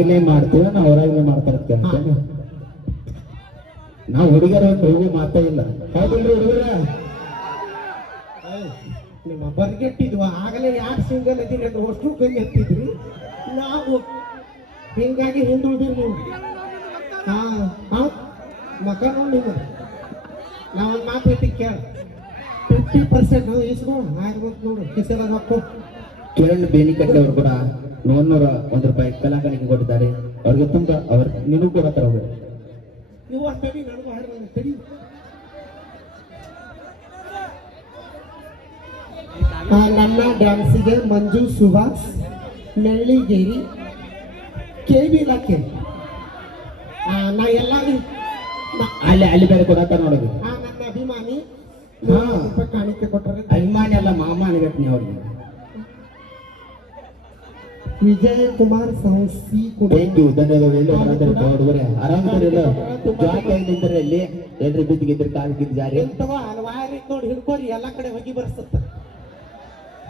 ಇಲ್ಲೇ ಮಾಡ್ತೀವ ನಾವು ಹೊರಗಿನ ಮಾಡ್ತಾರತ್ತೆ ಅಂತೇಳಿ ನಾವು ಹುಡುಗರ ಹೋಗೋ ಮಾತೇ ಇಲ್ಲ. ಹೌದಿಲ್ರಿ ಹುಡುಗರ? ನಿಮ್ಮ ಬರ್ಗೆಟ್ಟಿದ್ವ ಆಗಲೇ ಯಾಕೆ ಸಿಂಗಲ್ ಇದೀನಿ ಅಂದ್ರೆ ಅಷ್ಟು ಕೈ ಎತ್ತಿದ್ರಿ, ನಾವು ಹಿಂಗಾಗಿ ಹಿಂದುಳಿದಿರಿ ನೀವು. ಮಕ ನೋಡಿ ನೀವು, ನಾವೊಂದು ಮಾತು ಹೇಳ್ತೀವಿ ಕೇಳ, 50% ಇಸ್ಕೊ ಆಗ್ಬೇಕು ನೋಡು ಕಿಸೆಲ್ಲ ಹಾಕೋ. ಕಿರಣ್ ಬೇನಿಕಟ್ಟಿ ಅವರು ಕೂಡ 101 ರೂಪಾಯಿ ಕಲಾಕಾಣಿಕೆ ಕೊಟ್ಟಿದ್ದಾರೆ. ಅವ್ರಿಗೆ ತುಂಬ ನೀನು ಕೂಡ ಅವರು ಇವ ತಡಿ ನನಗೂ ಹಾಡು ತಡಿ. ನನ್ನ ಡ್ಯಾನ್ಸಿಗೆ ಮಂಜು ಸುಭಾಷ್ ಮೆಳ್ಳಿಗೇರಿ ಕೆಬಿ ಇಲಾಖೆ ನಾ ಎಲ್ಲಾರು ಅಲ್ಲಿ ಬೇರೆ ಕೊಡತ್ತ ನೋಡೋದು. ನನ್ನ ಅಭಿಮಾನಿ ಕಾಣಿಕೆ ಕೊಟ್ಟರೆ ಅಭಿಮಾನಿ ಅಲ್ಲ ಮಾಮ ಅನ್ಬೇಕು ನೀವು ಅವ್ರಿಗೆ. ವಿಜಯ್ ಕುಮಾರ್ ಸಂಸ್ಥಿ ಧನ್ಯವಾದಗಳು. ಆರಾಮಿಲ್ಲ ಅಲ್ಲಿ ಎಲ್ರಿ ಬಿದ್ದಿಗಿದ್ರೆ ಕಾಲಿಗಿದ್ದು ಜಾರಿ ನೋಡಿ ಹಿಡ್ಕೋರಿ ಎಲ್ಲಾ ಕಡೆ ಹೋಗಿ ಬರ್ಸುತ್ತ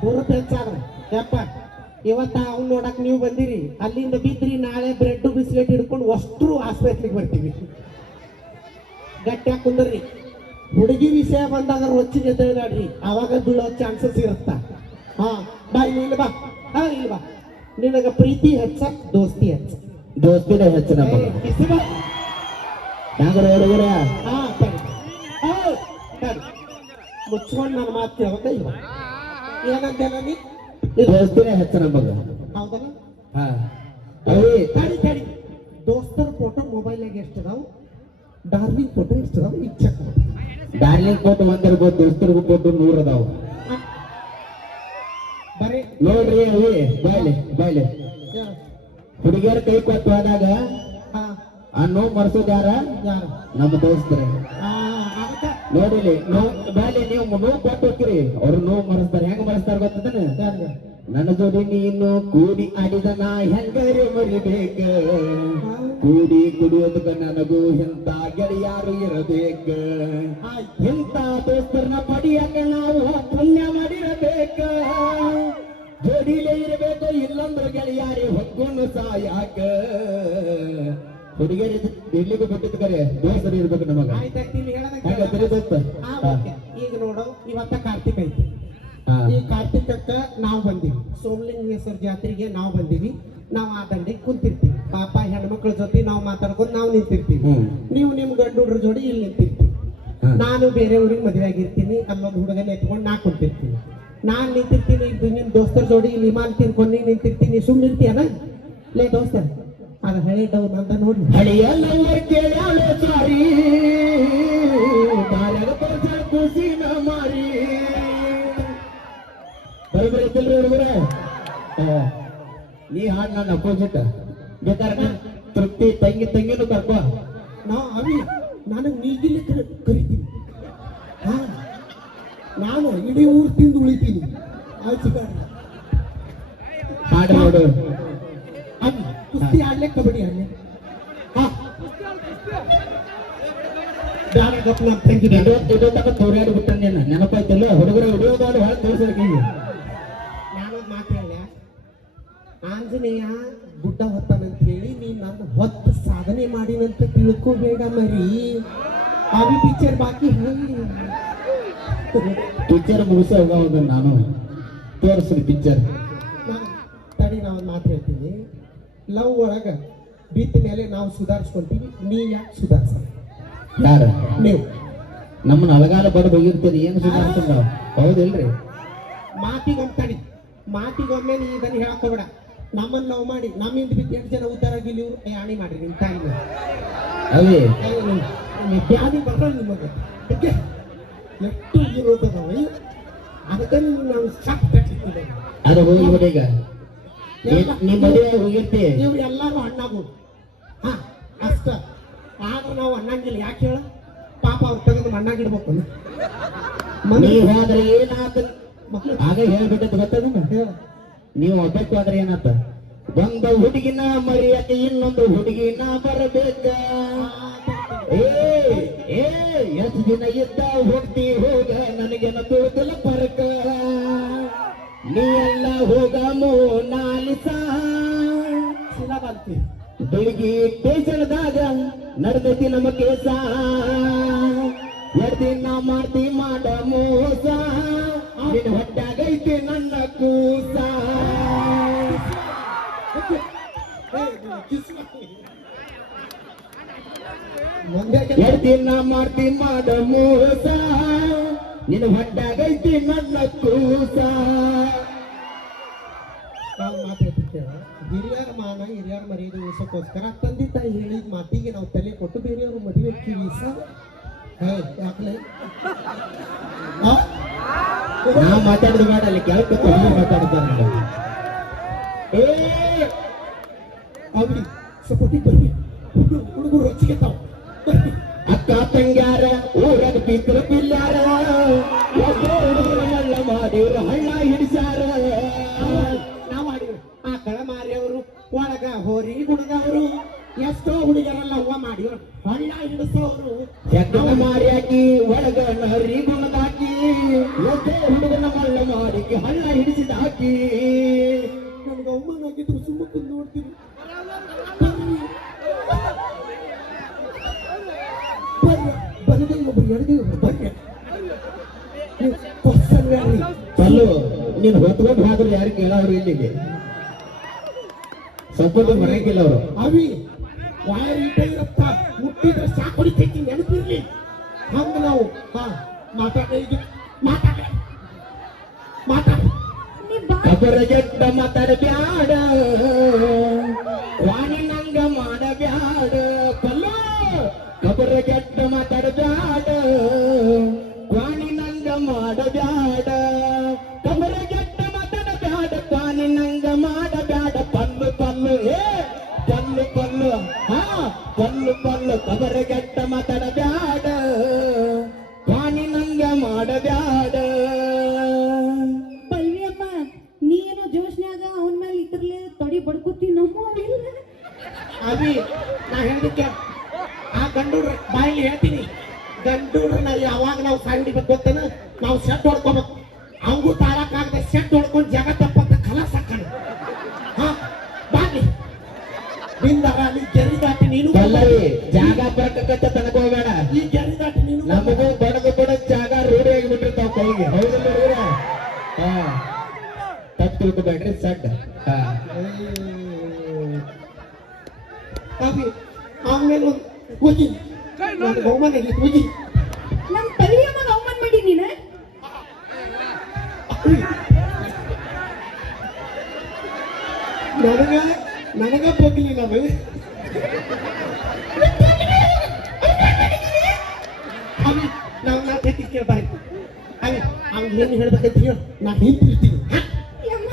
ಹುರುಪ್ ಹೆಚ್ಚಾದ್ರೆ ಯಪ್ಪ. ಇವತ್ತ ಅವ್ನು ನೋಡಕ್ ನೀವು ಬಂದಿರಿ, ಅಲ್ಲಿಂದ ಬಿದ್ರಿ ನಾಳೆ ಬ್ರೆಡ್ ಬಿಸ್ಕೆಟ್ ಹಿಡ್ಕೊಂಡು ಅಷ್ಟ್ರು ಆಸ್ಪತ್ರೆಗೆ ಬರ್ತೀವಿ. ಗಟ್ಟಿಯಾಗಿ ಕುಂದ್ರಿ. ಹುಡುಗಿ ವಿಷಯ ಬಂದಾಗ ರೊಚ್ಚಿಗೆ ಎದ್ದೇಳ್ರಿ, ಅವಾಗ ಬೀಳೋ ಚಾನ್ಸಸ್ ಇರುತ್ತ. ಬಾ ಇಲ್ಲಿ ಬಾ, ಇಲ್ಲಿ ಬಾ. ನಿನಗ ಪ್ರೀತಿ ಹೆಚ್ಚ ದೋಸ್ತಿ ಹೆಚ್ಚ? ದೋಸ್ತಿನೇ ಹೆಚ್ಚ ನಮ್ಮ ಮುಚ್ಕೊಂಡು ನನ್ನ ಮಾತು ಕೇಳಕ ಇವ ಏನಂತೇನ ನೀ ದೋಸ್ತಿನೇ ಹೆಚ್ಚ ನಮಗ. ಹೌದಲ್ಲ? ತಡಿ ತಡಿ, ದೋಸ್ತರ ಫೋಟೋ ಮೊಬೈಲ್ನಾಗ ಎಷ್ಟು ಅದಾವ, ಡಾರ್ಲಿಂಗ್ ಫೋಟೋ ಎಷ್ಟು ಅದಾವ ಈಗ ಚೆಕ್ ಮಾಡಿ. ಡಾರ್ಲಿಂಗ್ ಫೋಟೋ 1 ಇರ್ಬೋದು, ದೋಸ್ತರಿಗೂ ಫೋಟೋ 100 ಅದಾವ. ಬರೀ ನೋಡ್ರಿ ಬಾಯ್ಲೆ ಹುಡುಗಿಯರ ಕೈ ಕೊಟ್ಟು ಹೋದಾಗ ಆ ನೋವು ಮರ್ಸೋದು ಯಾರ? ನಮ್ಮ ದೋಸ್ತರ. ನೋಡಿಲಿ ಬಾಯ್ಲಿ ನೀವು ನೋವು ಕೊಟ್ಟು ಹೋಗ್ತೀರಿ, ಅವ್ರು ನೋವು ಮರೆಸ್ತಾರೆ. ಹೆಂಗ ಮರೆಸ್ತಾರ ಗೊತ್ತದ? ನನ್ನ ಜೋಡಿ ನೀನು ಕೂಡಿ ಆಡಿದ ನಾ ಹೆಂಗರೆ ಮರಿಬೇಕ, ಕೂಡಿ ಕುಡಿಯೋದಕ್ಕ ನನಗೂ ಇಂಥ ಗೆಳೆಯಾರು ಇರಬೇಕ, ಇಂಥ ದೋಸ್ತರನ್ನ ಪಡಿಯಾಕ ನಾವು ಪುಣ್ಯ ಮಾಡಿರಬೇಕ, ಜೋಡಿಲೇ ಇರಬೇಕು ಇಲ್ಲಂದ್ರ ಗೆಳೆಯಾರಿ ಹೊಕ್ಕೊಂಡು ಸಾಯಾಕ. ಹುಡುಗಿಯರು ಇರ್ಲಿಕ್ಕೆ ಬಿಟ್ಟಿದ್ ಕರೆ ದೋಸ್ತರು ಇರ್ಬೇಕು ನಮಗ. ಈಗ ನೋಡು, ಇವತ್ತ ಕಾರ್ತಿಕ್ ಐತಿ. ಈ ಕಾರ್ತಿಕಕ್ಕ ನಾವು ಬಂದೀವಿ, ಸೋಮಲಿಂಗೇಶ್ವರ ಜಾತ್ರೆಗೆ ನಾವು ಬಂದೀವಿ. ನಾವು ಆ ದಂಡಿಗೆ ಕುಂತಿರ್ತೀವಿ, ಪಾಪ ಹೆಣ್ಮಕ್ಳ ಜೊತೆ ನಾವು ಮಾತಾಡ್ಕೊಂಡು ನಾವು ನಿಂತಿರ್ತೀವಿ. ನೀವು ನಿಮ್ ಗಂಡು ಹುಡ್ರ ಜೋಡಿ ಇಲ್ಲಿ ನಿಂತಿರ್ತೀವಿ. ನಾನು ಬೇರೆ ಊರಿಗೆ ಮದುವೆ ಆಗಿರ್ತೀನಿ, ಅಲ್ಲೊಂದು ಹುಡುಗನ ಎತ್ಕೊಂಡು ನಾ ಕುಂತಿರ್ತೀನಿ. ನಾನ್ ನಿಂತಿರ್ತೀನಿ, ನಿಮ್ ದೋಸ್ತರ ಜೋಡಿ ಇಲ್ಲಿ ಮಾಲ್ ತಿನ್ಕೊಂಡು ನೀನ್ ಸುಮ್ಮನಿರ್ತೀಯನ? ಲೇ ದೋಸ್ತ, ಅದು ಹಳೆ ಡೌನ್ ಅಂತ ನೋಡಿ ಮಾರಿ ಬರಬರೈತಿಲ್ರಿ ಹುಡುಗರ. ನೀ ಹಾಡ್ ನನ್ನ ಅಪೋಸಿಟ್ ಬೇಕಾದ್ರೆ ತೃಪ್ತಿ ತಂಗಿನೂ ಕರ್ಕೋ. ನನಗೆ ನೀಗಿಲಿ ಕರಿತೀನಿ, ನಾನು ಇಡೀ ಊರು ತಿಂದು ಉಳಿತೀನಿ. ಹಾಡು ನೋಡು, ಕುಸ್ತಿ ಆಡ್ಲೆ ಕಬಡ್ಡಿ ಆಡ್ಲೆ ಇದೊಂದಾಗ ತೋರಾಡಿ ಬಿಟ್ಟ ನೆನಪಾಯ್ತಲ್ಲ ಹುಡುಗರ ಹಿಡಿಯೋದಾಡು ಹಾಳು ತೋರಿಸೋದಕ್ಕೆ. ನಾನೊಂದು ಮಾತು ಹೇಳ, ಆಂಜನೇಯ ಗುಡ್ಡ ಹೊತ್ತಾನಂತ ಹೇಳಿ ನೀನ್ ನನ್ನ ಹೊತ್ತು ಸಾಧನೆ ಮಾಡಿನಂತ ತಿಳ್ಕೋಬೇಡ ಮರಿ. ಅವಿ ಪಿಕ್ಚರ್ ಬಾಕಿ ಹೇಳಿ ಪಿಕ್ಚರ್ ಮುಗಿಸ ಹೋಗೋದು ನಾನು ತೋರಿಸ್ರಿ ಪಿಕ್ಚರ್. ತಡಿ, ನಾವೊಂದು ಮಾತು ಹೇಳ್ತೀನಿ. ಲವ್ ಒಳಗ ಬಿದ್ದ ಮೇಲೆ ನಾವು ಸುಧಾರಿಸ್ಕೊಂತೀವಿ, ನೀ ಯಾಕೆ ಸುಧಾರಿಸ? ಯಾರ? ನೀವು ನಮ್ಮನ್ನ ಅಳಗಾಲ ಬಡ್ ಹೋಗಿರ್ತೀರಿ, ಏನು ಸುಧಾರಿಸ? ಹೌದಿಲ್ರಿ? ಮಾತಿಗೊಮ್ಮೆ ನೀ ಇದನ್ನು ಹೇಳಕೋಬೇಡ. ನಮ್ಮನ್ನ ಲವ್ ಮಾಡಿ ನಮ್ಮಿಂದ ಬಿದ್ದು 8 ಜನ ಉದ್ದಾರ ಆಗಿಲ್ಲ, ಇವ್ರು ಆಣಿ ಮಾಡ್ರಿ ನಿಮ್ ತಾಯಿ ಅವೇ ಬ್ಯಾದಿ ಬರ್ರ ನಿಮಗೆ ಎಷ್ಟು ಇರೋದವ. ಅದಕ್ಕೆ ನಾವು ಸಾಕು ಕಟ್ಟಿದ್ದೀವಿ. ಅದು ಹೋಗಿ ಈಗ ಹೋಗಿರ್ತೀವಿ, ನೀವು ಎಲ್ಲಾರು ಅಣ್ಣಾಗು. ಅಷ್ಟ ಆದ್ರೆ ನಾವು ಅಣ್ಣಂಗಿಲ್ಲ. ಯಾಕೆ ಹೇಳ? ಪಾಪ ಅವ್ರು ತೆಗೆದು ಮಣ್ಣಾಗಿಡ್ಬೇಕು. ಹೋದ್ರೆ ಏನಾತ ಆಗ ಹೇಳ್ಬೇಕಂತ ಗೊತ್ತದ? ನೀವು ಒಬ್ಬಕ್ಕೆ ಹೋದ್ರೆ ಏನಾತ? ಒಂದು ಹುಡುಗಿನ ಮರಿಯಕ್ಕೆ ಇನ್ನೊಂದು ಹುಡುಗಿನ ಬರಬೇಕ. ಎಷ್ಟು ದಿನ ಇದ್ದ ಹೋಗ್ತಿ ಹೋಗ, ನನಗೇನ ತಿಳಿದಿಲ್ಲ ಪರಕ. ನೀ ಎಲ್ಲ ಹೋಗ ಮೋನಾಲಿಸಾ ಸಿಲಾ ಬರ್ತೀವಿ. ಬೆಳಿಗ್ಗೆ ಸ್ಟೇಷನ್ದಾಗ ನಡೆದೈತಿ ನಮ್ಮ ಕೇಸ, ಎಡ್ದಿನ ಮಾಡ್ತಿ ಮಾಡ ಮೋಸ, ನಿನ್ನ ಹೊಟ್ಟಾಗೈತಿ ನನ್ನ ಕೂಸ. ಎಡ್ದಿನ ಮಾಡ್ತಿ ಮಾಡ ಮೋಸ, ನಿನ್ನ ಹೊಟ್ಟಾಗೈತಿ ನನ್ನ ಕೂಸ. ನಾವು ಮಾತಾಡ್ತಿರ್ತೇವೆ ಹಿರಿಯರ ಮಾನ ಹಿರಿಯರ ಮರ್ಯಾದೆ ಉಳಿಸೋಕ್ಕೋಸ್ಕರ ತಂದೆ ತಾಯಿ ಹೇಳಿದ ಮಾತಿಗೆ ನಾವು ತಲೆ ಕೊಟ್ಟು ಬೇರೆಯವ್ರ ಮದುವೆ ಕಿವಿಸ ಯಾಕಲೆ ನಾ ಮಾತಾಡಿದ ಬೇಡ, ಅಲ್ಲಿ ಕೇಳ್ಕೊತ ಮಾತಾಡ್ತಾರೆ. ಅವ್ರಿ ಸಪೋಟಿ ಬರ್ರಿ, ಹುಡುಗರು ರೊಚ್ಚಿಗೆ ತಾವು ಅಕ್ಕ ತಂಗ್ಯಾರ ಊರಾಗ ಬಿದ್ರು ಬಿಲ್ಲಾರ, ಹುಡುಗರನ್ನೆಲ್ಲ ಮಾಡಿವ್ರು ಹಳ್ಳ ಹಿಡಿಸಾರ. ನಾವು ಮಾಡಿದ್ರು ಆಕಳ ಮಾರಿಯವರು ಒಳಗ ಹೋರಿ ಹುಡುಗವರು ಎಷ್ಟೋ ಹುಡುಗರೆಲ್ಲ ಹೂವ ಮಾಡಿವ್ರು ಹಳ್ಳ ಹಿಡಿಸೋರು. ಎಕ್ಕನ ಮಾರಿ ಹಾಕಿ ಒಳಗ ನರಿ ಗುಣದಾಕಿ, ಎಷ್ಟೋ ಹುಡುಗನ ಮಳ್ಳ ಮಾಡಿ ಹಳ್ಳ ಹಿಡಿಸಿದ ಹಾಕಿ. ನಮ್ಗೆ ಅವಮಾನ ಆಗಿದ್ರು ಸುಮ್ಮ ಕುಂದು ನೋಡ್ತೀವಿ. ಪಲ್ಲು ನೀನ್ ಹೊತ್ಕೊಂಡು ಹೋದ್ರೆ ಯಾರು ಕೇಳೋರು ಇಲ್ಲಿಗೆ ಸಪೋರ್ಟ್ ಬರಂಗಿಲ್ಲ ಅವರು. ಅವಿ ವಾಯರ್ ಇಟ್ಟ ಇರತ್ತ ಮುಟ್ಟಿದ್ರೆ ಸಾಕು ಹೊಡಿತೈತಿ ನೆನಪಿರ್ಲಿ. ಹಂಗ ನಾವು ಮಾತಾಡ ಕಬರಗೆಟ್ಟ ಮಾತಾಡಬ್ಯಾಡ, ವಾಣಿ ನಂಗ ಮಾಡಬ್ಯಾಡ. ಪಲ್ಲು ಕಬರಗೆಟ್ಟ ಮಾತಾಡಬ್ಯಾಡ, ವಾಣಿ ನಂಗ ಮಾಡಬ್ಯಾಡ. ಕಬರಗೆಟ್ಟ ಮಾತಾಡಬ್ಯಾಡ, ವಾಣಿ ನಂಗ ಮಾಡಬ್ಯಾಡ. ಪಲ್ಲು ಪಲ್ಲು ಪಲ್ಲು ಪಲ್ಲು ಪಲ್ಲು ಪಲ್ಲು ಕಬರಗೆಟ್ಟ ಮಾತಾಡಬ್ಯಾಡ, ವಾಣಿ ನಂಗ ಮಾಡಬ್ಯಾಡ. ಪಲ್ವಿಯಮ್ಮ ನೀನು ಜೋಶ್ನ್ಯಾಗ ಅವನ ಮೇಲೆ ಇದ್ರಲೆ ತೊಡಿ ಬಡ್ಕೋತಿ ನಮ್ಮ ಅವಿ ನಾ ಹೇಳಿದ್ದಕ್ಕೆ ಆ ಗಂಡೂಡ್ರ ಬಾಯಲ್ಲಿ ಹೇಳ್ತೀನಿ. ಗಂಡೂಡ್ರನ್ನ ಯಾವಾಗ ನಾವು ಸಾಯಿ ಹಿಡಿಬೇಕು ಗೊತ್ತೇನ, ನಾವು ಶೆಡ್ ಹೊಡ್ಕೋಬೇಕು. ಅವಂಗೂ ತಾಳಕ್ಕಾಗದೆ ಶೆಡ್ ಹೊಡ್ಕೊಂಡು ಜಾಗ ತಪ್ಪಂತ ಕಲಾಸ ಹಾಕೋಣ. ಬಾಗಿ ಬಿಂದಾರ ಅಲ್ಲಿ ಜರಿ ದಾಟಿ ನೀನು ಪಲ್ಲವಿ ಜಾಗ ಬರಕತ್ತ ತನಕೋಬೇಡ. ಈ ಜರಿ ದಾಟಿ ನೀನು ನಮಗೂ ಬಡದು ಬಡ ಜಾಗ ರೂಢಿ ಆಗಿಬಿಟ್ಟಿರ್ತಾವ ಕೈಗೆ. ಹೌದು ನೋಡಿದ್ರ ತಪ್ಪು ತಿಳ್ಕೊಬೇಡ್ರಿ ಸಡ್. ಅವಿ ಆಮೇಲೆ ಹೋಗಿ ನನಗೆ ಅವಮಾನ ಆಗಿತ್ತು ಹೋಗಿ. ನಮ್ಮ ಪಲ್ವಿಯಮ್ಮ ಅವಮಾನ ಮಾಡಿ ನೀನ ನನಗ ಹೋಗ್ಲಿಲ್ಲ ಅವಿ. ಅವಿ ನಾವು ನಾ ಕೈತಿ ಕೇಳ್ಬಾರಿ. ಅವಿ ಅವ್ನು ಏನು ಹೇಳ್ಬೇಕಂತ ಹೇಳು, ನಾ ಹಿಂತಿರ್ತೀನಿ. ಯಮ್ಮ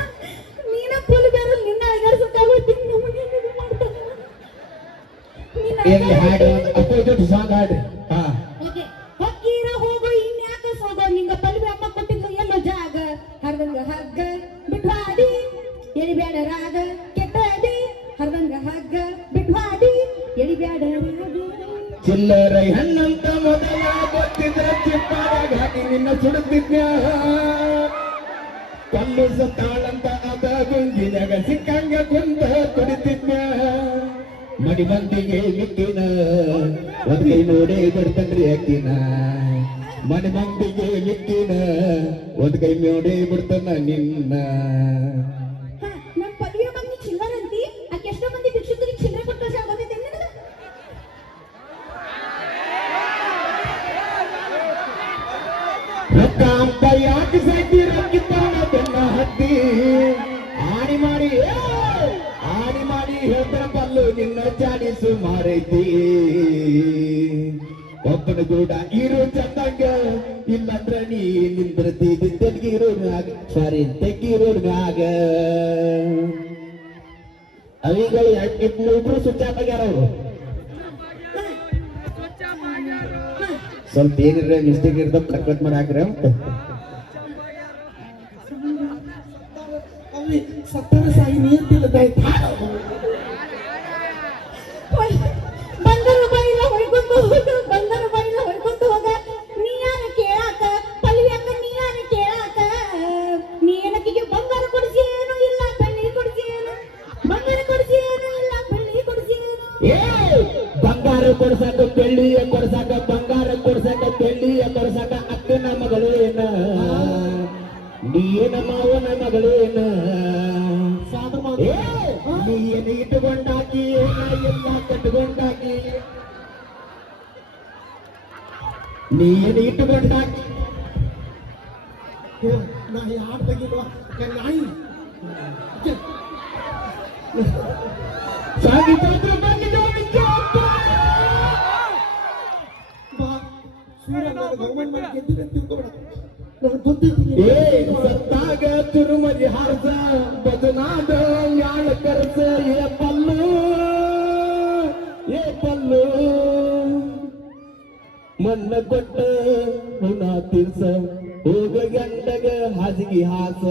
ನೀನ ಫುಲ್ ಬೇರೆ ನಿನ್ನ ಐಗಾಡ್ಸಕ್ಕಾಗೋಯ್ತೀನಿ. ನಮಗೆ ಮಾಡ್ತಾನೆ ಇಲ್ಲಿ ಹಾಡು ಅಪೋಸಿಟ್ ಸಾಂಗ್ ಹಾಡ್ರಿ. ಹೊಕ್ಕೀರ ಹೋಗೋ ಇನ್ಯಾಕ ಸೋಗೋ, ನಿಂಗ ಪಲ್ವಿ ಅಮ್ಮ ಕೊಟ್ಟಿದ್ದು ಎಲ್ಲೋ ಜಾಗ. ಹರ್ದಂಗ ಹಗ್ಗ ಬಿಟ್ವಾಡಿ ಎಳಿಬ್ಯಾಡ ರಾಗ, ಕೆಟ್ಟದಿ ಹರ್ದಂಗ ಹಗ್ಗ ಬಿಟ್ವಾಡಿ ಎಳಿಬ್ಯಾಡ ರಾಗ. ಚಿಲ್ಲರ ಹಣ್ಣಂತ ಮೊದಲ ಗೊತ್ತಿದ್ರ ಚಿಪ್ಪಾದಾಗ ಹಾಕಿ ನಿನ್ನ ಸುಡುತ್ತಿದ್ದ. ಕಲ್ಲು ಸತ್ತಾಳಂತ ಅದ ಗುಂಗಿನಾಗ ಸಿಕ್ಕಂಗ ಕುಂದ ಕುಡಿತಿದ್ದ. ಮಡಿಮಂದಿಗೆ ಲಿಕ್ಕಿನ ಒಂದ್ ಕೈ ನೋಡೇ ಬಿಡ್ತನ್ರಿ ಅಕ್ಕಿನ. ಮಡಿಮಂದಿಗೆ ಲಿಕ್ಕಿನ ಒಂದ್ ಕೈ ನೋಡೇ ಬಿಡ್ತಾನ ನಿನ್ನ. ನಮ್ಮ ಪಲ್ವಿಯಮ್ಮ ನೀ ಚಿಲ್ಲರ್ ಅಂತಿ, ಆಕೆ ಎಷ್ಟೋ ಮಂದಿ ಭಿಕ್ಷುಕರಿಗೆ ಚಿಲ್ಲರೆ ಕೊಟ್ಟು ಬಂದಿದ್ದೆ ನಿನಗ. ರೊಕ್ಕ ಅಂತ ಯಾಕೆ ಸಾಕಿ ರೊಕ್ಕಿತ್ತಾನ ಬೆನ್ನ ಹತ್ತಿ. ಆಡಿ ಮಾಡಿ ಹೇಳ್ತಾರ ಪಲ್ಲು ನಿನ್ನ ಚಾಡಿಸು ಮಾರೈತಿ. ಒಬ್ಬನ ಗೂಡ ಇರು ಚಂದಂಗ, ಇಲ್ಲಂದ್ರ ನೀ ನಿಂದ್ರತಿ ತೆಗಿರೋ ಮ್ಯಾಗ. ಸಾರಿ ತೆಗಿರೋ ಮ್ಯಾಗ. ಅವಿಗಳು ಇಬ್ರು ಸ್ವಿಚ್ ಆಫ್ ಆಗ್ಯಾರ. ಅವರು ಸ್ವಲ್ಪ ಏನಿರ ಮಿಸ್ಟೇಕ್ ಇರ್ದ ಕಟ್ ಮಾಡಿ ಹಾಕ್ರಿ ಅಂತ. ಅವಿ ಸತ್ತರ ಸಾಯಿ ನೀರ್ತಿಲ್ಲ ಬಂಗಾರ ಬಾಯಿಲ್ಲ ಹೊಯ್ಕೊಂತ ಹೋಗ, ಬಂಗಾರ ಬಾಯಿಲ್ಲ ಹೊಯ್ಕೊಂತ ಹೋಗ. ನೀ ಯಾರ ಕೇಳಾಕ ಪಲ್ವಿ ಅಕ್ಕ, ನೀ ಯಾರ ಕೇಳಾಕ. ನೀ ಏನಕ್ಕಿಗೆ ಬಂಗಾರ ಕೊಡಿಸಿ ಏನು ಇಲ್ಲ, ಬೆಳ್ಳಿ ಕೊಡಿಸಿ ಏನು. ಬಂಗಾರ ಕೊಡಿಸಿ ಏನು ಇಲ್ಲ, ಬೆಳ್ಳಿ ಕೊಡಿಸಿ ಏ ಬಂಗಾರ ಕೊಡ್ಸಾಕ ಬೆಳ್ಳಿಯ ಕೊಡ್ಸಾಕ ಬಂಗಾರ ಕೊಡ್ಸಾಕ ಬೆಳ್ಳಿಯ ಕೊಡ್ಸಾಕ ಅಕ್ಕನ ಮಗಳೇನ ನೀನ ಮಾವನ ಮಗಳೇನ ಸಾಧು ಏ ನೀನು ಇಟ್ಟುಕೊಂಡಾಕಿ ಎಲ್ಲ ಕಟ್ಟುಕೊಂಡಾಕಿ ನೀನು ಇಟ್ಟುಕೊಂಡಾಕಿ ನಾಯಿ ಆಡ್ದಾಗಿಲ್ವಾ ನಾಯಿ ಸಾಗಿದ್ರು ಬಾ ಸೂರ್ಯ ನಾನು ಗೌರ್ಮೆಂಟ್ ಮಾಡಿ ಗೆದ್ದಿದೆ ತಿಳ್ಕೊಬೇಡ ನಾನು ಗೊತ್ತಿದ್ದೀನಿ ಏ ಸತ್ತಾಗ ತುರುಮರಿ ಹಾಸ ಬದನಾದ ಯಾಳ ಕರ್ಸ ಏ ಪಲ್ಲು ಮಣ್ಣ ಕೊಟ್ಟ ಹುಣ ತಿರ್ಸ ಹೋಗ ಗಂಡಗ ಹಾಸಿಗೆ ಹಾಸ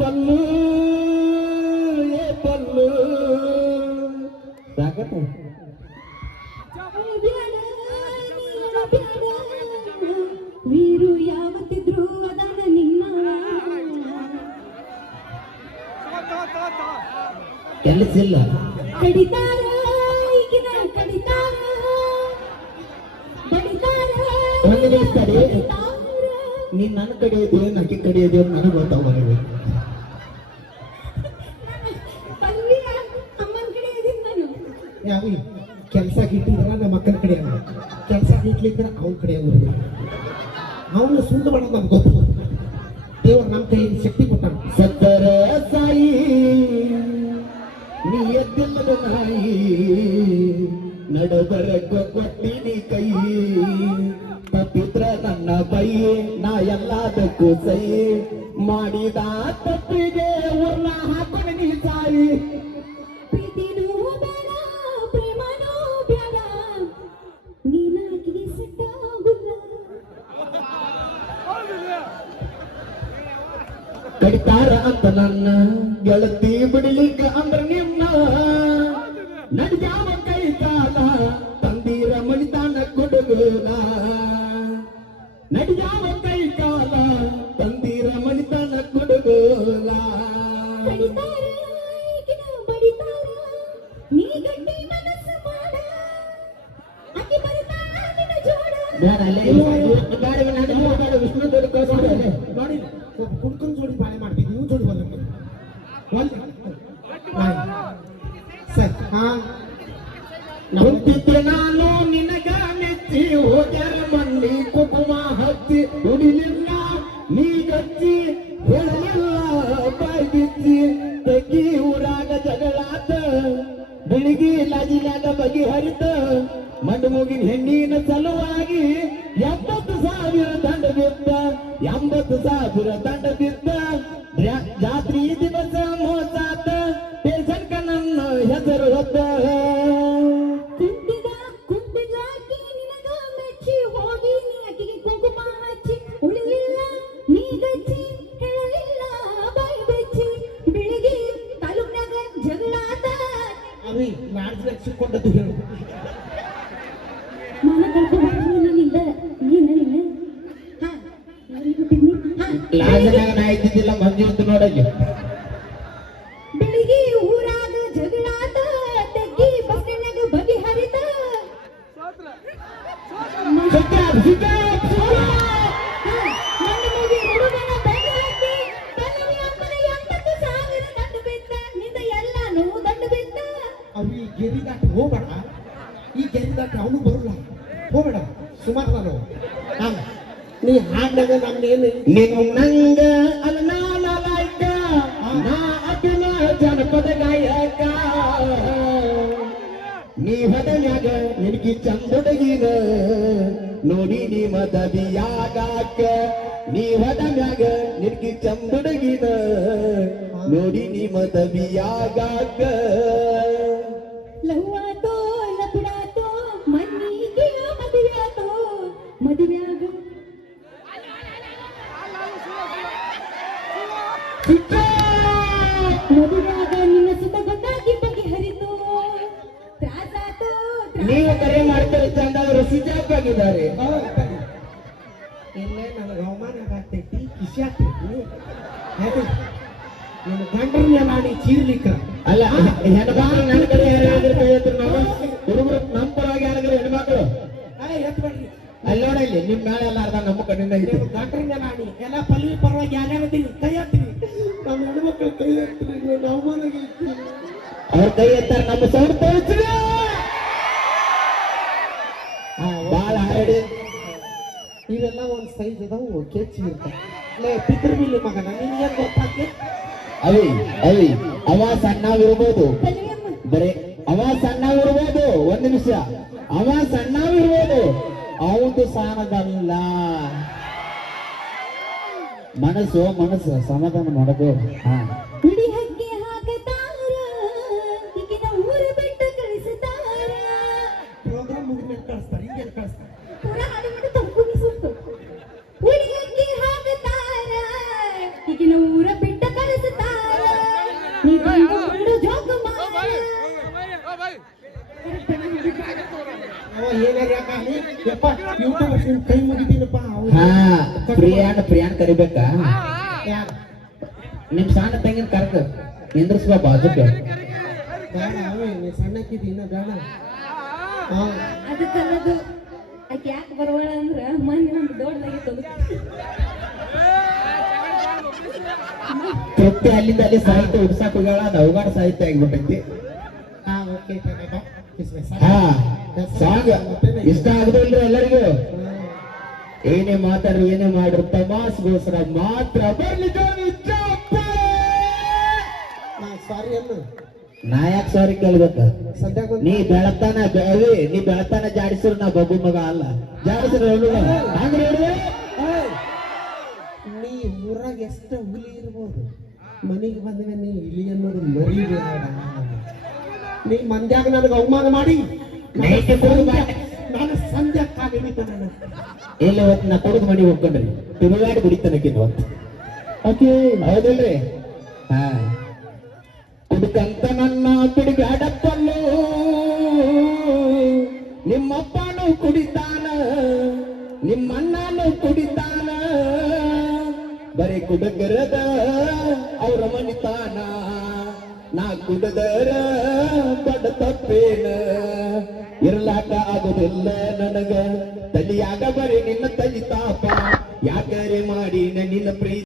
ಪಲ್ಲು ಏ ಪಲ್ಲು ಸಾಕತ್ತ ವೀರು ಯಾವತ್ತಿದ್ರು ಅದಾನ ನಿನ್ನ ಕೆಲಸಿಲ್ಲ ಕಡಿತಾರ ಈಗಿನ ಕಡಿತಾರ ಬಡಿತಾರ ಒಂದು ನಿಮಿಷ ತಡಿ. ನೀನ್ ನನ್ನ ಕಡೆ ಇದೆಯೋ ನನಗೆ ಕಡೆ ಇದೆಯೋ ನನಗೆ ಗೊತ್ತಾಗ ಅಮ್ಮನ ಕಡೆ ಇದೀನಿ ನಾನು ಯಾವಿ ಕೆಲಸ ಗಿಟ್ಟಿದ್ರ ನಮ್ಮ ಅಕ್ಕನ ಕಡೆ ಕೆಲಸ ಗಿಟ್ಲಿದ್ರ ಅವನ ಕಡೆ ಅವನು ಸುಂದ ಮಾಡೋದು ನಮ್ಗೆ ಗೊತ್ತು ದೇವ್ರು ನಮ್ಮ ಕೈ ಶಕ್ತಿ ಕೊಟ್ಟಾನ ಸತ್ತರ ಸಾಯಿ ನೀ ಎದ್ದಿಲ್ಲದ ನಾಯಿ ನಡಬರಕ ಕೊಟ್ಟಿನಿ ಕೈ ತಪ್ಪಿದ್ರ ನನ್ನ ಬೈ ನಾ ಎಲ್ಲದಕ್ಕೂ ಸೈ ಮಾಡಿದ ತಪ್ಪಿಗೆ ಊರ್ನ ಹಾಕೊಂಡು ನೀ ಸಾಯಿ ಪ್ರೀತಿನೂ ಬೇಡ ಪ್ರೇಮನೂ ಬೇಡ ನೀನಾಗಿ ಸಟ್ಟಾಗುಲ್ಲ ಕಡಿತಾರ ಅಂತ ನನ್ನ ಗೆಳತಿ ಬಿಡಲಿಕ್ಕ ಅಂದ್ರ ನಿನ್ನ ನಡ್ಯಾವ ಕೈ ಕಾಲ ತಂದೀರ ಮಣಿತಾನ ಕೊಡುಗೋನ ನಡ್ಯಾವ ಕೈ ಕಾಲ ತಂದೀರ ಮಣಿತಾನ ಕೊಡುಗೋಲ ಕಡಿತಾರ ಈಗಿನ ಬಡಿತಾರ ನೀ ಗಟ್ಟಿ ಮನಸ್ಸು ಮಾಡ ಅಕ್ಕಿ ಬರ್ತಾಳ ನಿನ್ನ ಜೋಡ ವಿಷ್ಣು ದೊಡ್ಡ ನೋಡಿ ಕುಡ್ಕೊಂಡು ಜೋಡಿ ಬಾಳೆ ಮಾಡ್ತೀವಿ ನೀವು ಜೋಡಿ ಬಂದ ಸರ್ ಹಾ ಕುಂತಿದ್ದೆ ನಾನು ನಿನಗ ಮೆಚ್ಚಿ ಹೋಗ್ಯಾರ ಮಂದಿ ಕುಕುಮ ಹಚ್ಚಿ ದುಡಿಲಿಲ್ಲ ನೀ ಗಚ್ಚಿ ಹೇಳಲಿಲ್ಲ ಬಾಯ್ ಬಿಚ್ಚಿ ತೆಗಿ ಊರಾಗ ಜಗಳಾತ ಬೆಳಿಗ್ಗೆ ಲಾಜಿನಾಗ ಬಗೆಹರಿತ ಮಂಡು ಮುಗಿನ ಹೆಣ್ಣಿನ ಸಲುವಾಗಿ 70,000 ದಂಡ ಬಿದ್ದ 80,000 ದಂಡ ಬಿದ್ದ ಜಾತ್ರಿ ದಿವಸ ಮೋಸಾತ ಪೇಸನ್ಕ ನನ್ನ ಹೆಸರು ಹೊತ್ತ ಕುಂತಿದಾಕಿ ನಿನಗ ಮೆಚ್ಚಿ ಹೋಗಿ ನೀ ಆಕಿಗೆ ಕುಂಕುಮ ಹಚ್ಚಿ ಉಳಿಲಿಲ್ಲ ನೀ ಗಚ್ಚಿ ಹೇಳಲಿಲ್ಲ ಬಾಯಿ ಬೆಚ್ಚಿ ಬೆಳಿಗ್ಗೆ ತಾಲೂಕ್ನಾಗ ಜಗಳಾತ ಅವಿ ಲಾಡ್ಜ್ ಲಕ್ಷಕೊಂಡದ್ದು ಹೇಳು ಮಾನ ಕಳ್ಕೊಂಡು ನಿನ್ನಿಂದ ನೀನ ಹಾ ಬಿಟ್ಟಿದ್ನಿ ಹಾ ಲಾಜನಾಗ ನಾ ಇದ್ದಿದ್ದಿಲ್ಲ ಮಂಜು ಅಂತ ನೋಡಲ್ಲಿ ಬೆಳಿಗ್ಗೆ ಊರಾಗ ಜಗಳಾತ ತೆಗ್ಗಿ ಬಸ್ಸಿನಾಗ ಬಗೆಹರಿತ ಮಣ್ಣು ಮುಗಿ ಹುಡುಗನ ಬೆನ್ನು ಹತ್ತಿ ಪಲ್ಲವಿ ಅಮ್ಮನ 80,000 ದಂಡ ಬಿತ್ತ ನಿಂದ ಎಲ್ಲಾನು ದಂಡ ಬಿತ್ತ ಅವಿ ಗೆರಿ ದಾಟಿ ಹೋಗ್ಬೇಡ ಈ ಗೆರಿ ದಾಟಿ ಅವನು ಬರಲ್ಲ ಹೋಗ್ಬೇಡ ಸುಮಾರು ನಾನು ನೀ ಹಾಡ್ನಾಗ ನಮ್ನೇನು ನಿನ್ನಂಗ ಅಲ್ನಾನ ಲಾಯ್ಕ ನಾ ಅಭಿನ ಜನಪದ ಗಾಯಕ ನೀ ಹೊದನ್ಯಾಗ ನಿನಗಿ ಚಂದೊಡಗಿನ ನೋಡಿ ನೀ ಮದವಿಯಾಗಾಕ ನೀ ಹೊದನ್ಯಾಗ ನಿನಗಿ ಚಂದೊಡಗಿನ ನೋಡಿ ನೀ ಮದವಿಯಾಗಾಕ ಲವ್ವಾತೋ ಲಪಡಾತೋ ಮನ್ನಿಗೆ ಮದುವೆಯಾತೋ ಮದುವೆಯಾಗ ಮದುವೆಯಾಗ ನಿನ್ನ ಸುತ್ತ ಗೊತ್ತಾಗಿ ಬಗೆಹರಿತು ತ್ರಾಸಾತೋ ನೀವು ಕರೆ ಮಾಡ್ತಾರೆ ಚಂದಾದ್ರು ಸ್ವಿಚ್ ಆಫ್ ಆಗಿದ್ದಾರೆ ಇಲ್ಲೇ ನನಗೆ ಅವಮಾನ ಆಗ್ತೈತಿ ಖುಷಿ ಆಗ್ತೈತಿ ನಿಮ್ಮ ಗಂಡರನ್ನ ಮಾಡಿ ಚೀರ್ಲಿಕ್ಕ ಅಲ್ಲ ಹೆಣ್ಮಕ್ಳು ನನ್ನ ಕಡೆ ಯಾರು ಹೇಳಿದ್ರು ನಾವು ಇಲ್ಲಿ ನಿಮ್ ಮೇಲೆ ಎಲ್ಲ ಅರ್ಧ ನಮ್ಮ ಕಡೆಯಿಂದ ಐತಿ ನೀವು ಗಂಟ್ರಿಂದ ನಾಣಿ ಎಲ್ಲ ಪಲ್ವಿ ಪರವಾಗಿ ಯಾರ್ಯಾರದೀನಿ ಕೈ ಹತ್ತೀನಿ ನಮ್ಮ ಹೆಣ್ಮಕ್ಳು ಕೈ ಹತ್ತೀನಿ ನೀವು ಅವಮಾನಾಗಿ ಇರ್ತೀನಿ ಅವ್ರ ಕೈ ಎತ್ತಾರೆ ನಮ್ಮ ಸೌಂಡ್ ತೋರಿಸ್ರಿ ಬಾಳ ಹಾಡಿ ಇವೆಲ್ಲ ಒಂದ್ ಸೈಜ್ ಅದಾವು ಕೆಚ್ಚಿ ಇರ್ತಾವ ಲೇ ಪಿತೃಬಿಲ್ಲಿ ಮಗನ ನಿನ್ಗೇನ್ ಗೊತ್ತಾಗ್ತಿ ಅವಿ ಅವಿ ಅವ ಸಣ್ಣವಿರ್ಬೋದು ಪಲ್ವಿಯಮ್ಮ ಬರೇ ಅವ ಸಣ್ಣವಿರ್ಬೋದು ಒಂದ್ ನಿಮಿಷ ಅವ ಸಣ್ಣವಿರ್ಬೋದು ಅವನು ಸಾಣದಲ್ಲ ಮನಸ್ಸು ಮನಸ್ಸು ಸಮಾಧಾನ ಮಾಡೋದು ಹಾ ಹುಡಿ ಹಕ್ಕಿ ಹಾಕತಾರ ಈಗಿನ ಊರ ಬಿಟ್ಟು ಕಳಿಸ್ತಾರ ಪ್ರೋಗ್ರಾಮ್ ಮುಗಿದ್ಮೇಲೆ ಕಳಿಸ್ತಾರೆ ಹಿಂಗೇನು ಕಳಿಸ್ತಾರೆ ಪೂರ ಹಾಡು ಬಿಟ್ಟು ತಪ್ಪು ಸುಟ್ಟು ಹುಡಿ ಹಕ್ಕಿ ಹಾಕತಾರ ಈಗಿನ ಊರ ಬಿಟ್ಟು ಕಳಿಸ್ತಾರ ನೀ ಬಂದು ಜೋಗ ಮಾರ ಅವ ಏನಾರ ಯಾಕಾಗಲಿ ಯಪ್ಪ ಯೂಟ್ಯೂಬ್ ನಿನ್ ಕೈ ಮುಗಿದೀನಪ್ಪ ಹಾ ಪ್ರಿಯಾನ್ ಕರಿಬೇಕಾ ಯಾರು ನಿಮ್ ಸಣ್ಣ ತಂಗಿನ ಕರ್ಕ ನಿಂದ್ರಸ್ಬಾ ಬಾಜುಕ ಬೇಡ ಅವೇ ನೀ ಸಣ್ಣಕ್ಕಿದ್ದಿ ಇನ್ನ ಬೇಡ ಹಾ ಅದಕ್ಕಲ್ಲದು ಆಕೆ ಯಾಕೆ ಬರವಾಳ ಅಂದ್ರ ಮನೆ ಒಂದು ದೊಡ್ಡದಾಗಿತ್ತು ತೃಪ್ತಿ ಅಲ್ಲಿಂದ ಅಲ್ಲಿ ಸಾಹಿತ್ಯ ಉಡ್ಸಾಕ್ ಹೋಗ್ಯಾಳ ಅದು ಅವಗಾಡ ಸಾಹಿತ್ಯ ಆಗ್ಬಿಟ್ಟೈತಿ ಹಾ ಓಕೆ ಹಾ ಸಾಂಗ್ ಇಷ್ಟ ಆಗದಿಲ್ರಿ ಎಲ್ಲರಿಗೂ ಏನೇ ಮಾತಾಡ್ರಿ ಏನೇ ಮಾಡ್ರಿ ತಮಾಸ್ಗೋಸ್ಕರ ಮಾತ್ರ ಬರ್ಲಿ ಜೋರು ಚಪ್ಪಾಳೆ. ಸಾರಿ ಅನ್ನು ನಾ ಯಾಕೆ ಸಾರಿ ಕೇಳ್ಬೇಕ ಸದ್ಯಾಗ ನೀ ಬೆಳತಾನ ನೀ ಬೆಳತಾನ ಜಾಡಿಸ್ರು ನಾ ಬಬ್ಬು ಮಗ ಅಲ್ಲ ಜಾಡಿಸ್ರು ಹಂಗ್ರಿ ನೀ ಊರಾಗ ಎಷ್ಟು ಹುಲಿ ಇರ್ಬೋದು ಮನೆಗೆ ಬಂದ್ರೆ ನೀ ಇಲಿ ಅನ್ನೋದು ಮರಿಬೇಡ ನೀ ಮಂದ್ಯಾಗ ನನಗೆ ಅವಮಾನ ಮಾಡಿ ನೈಟ್ ಕುಡಿದು ನಾನು ಸಂಧ್ಯಾ ಕಾಲಿಮಿತ ನಾನು ಇಲ್ಲ ಇವತ್ತು ನಾ ಕುಡಿದು ಮನೆಗೆ ಹೋಗ್ಕೊಂಡ್ರಿ ತಿರುಗಾಡಿ ಕುಡಿತಾನಕ್ಕಿನ್ ಇವತ್ತು ಓಕೆ ಹೌದಿಲ್ರಿ ಹಾ ಕುಡ್ಕಂತ ನನ್ನ ಕುಡಿಗಾಡಪ್ಪಲ್ಲು ನಿಮ್ಮಪ್ಪನು ಕುಡಿತಾನ ನಿಮ್ಮಣ್ಣನು ಕುಡಿತಾನ ಬರೀ ಕುಡುಗರದ ಅವ್ರ ಮನಿತಾನ ನಾ ಕುಡದರ ಬಡ ತಪ್ಪೇನ ಇರ್ಲಾಕ ಆಗುದಿಲ್ಲ ನನಗ ತಲಿಯಾಗ ಬರೀ ನಿನ್ನ ತಲಿ ತಾಪ ಯಾಕೆ